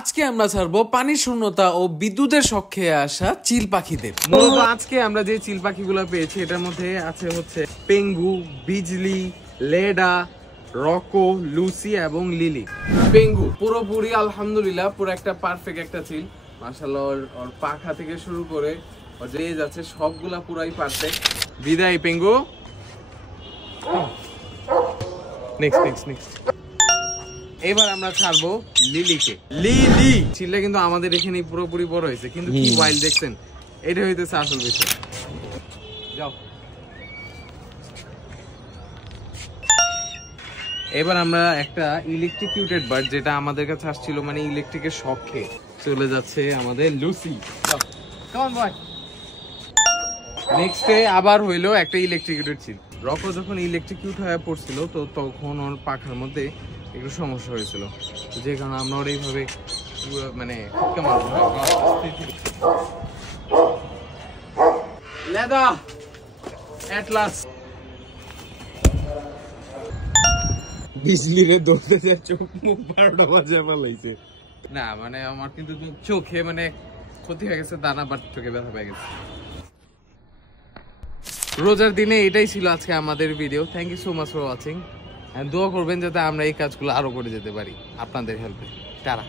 আজকে আমরা ছাড়বো পানির শূন্যতা ও বিদ্যুতের শখ খেয়ে আসা চিল পাখিদের। মূলত আজকে আমরা যে চিল পাখিগুলো পেয়েছি এটার মধ্যে আছে হচ্ছে পেঙ্গু, বিজলি, লেডা, রকো, লুসি এবং লিলি। পেঙ্গু পুরোপুরি আলহামদুলিল্লাহ পুরো একটা পারফেক্ট একটা চিল, মাশাআল্লাহ। ওর পাখা থেকে শুরু করে ওর যে যাচ্ছে সবগুলা পুরাই পারফেক্ট। বিদায় পেঙ্গু। নেক্সট এবার আমরা ছাড়বো লিলিকে। লিলি চিলটা কিন্তু আমাদের এখানে পুরোপুরি বড় হয়েছে, কিন্তু কি ওয়াইল্ড দেখছেন, এটা হইতেছে আসল বিষয়। যাও এবার আমরা একটা ইলেকট্রিকিউটেড বার্ড, যেটা আমাদের কাছে আসছিল মানে ইলেকট্রিকের শখে, চলে যাচ্ছে আমাদের লুসি। কেমন বয়? নেক্সটে আবার হইলো একটা ইলেকট্রিকিউটেড চিল। রকো যখন ইলেকট্রিকিউট হয়ে পড়ছিল তো তখন ওর পাখার মধ্যে একটু সমস্যা হয়েছিল, যে কারণে আমরা ওর এইভাবে মানে লেদা এট লাস্ট বিজলিরে দৌড়তে যায়, চোখ মুখ 12টা বাজে পালাইছে। না মানে আমার কিন্তু চোখে মানে ক্ষতি হয়ে গেছে, দানা বাট চোখে ব্যথা পেয়ে গেছে। রোজার দিনে এটাই ছিল আজকে আমাদের video. Thank you so much for watching. দোয়া করবেন যাতে আমরা এই কাজগুলো আরো করে যেতে পারি আপনাদের হেল্পে। টাটা।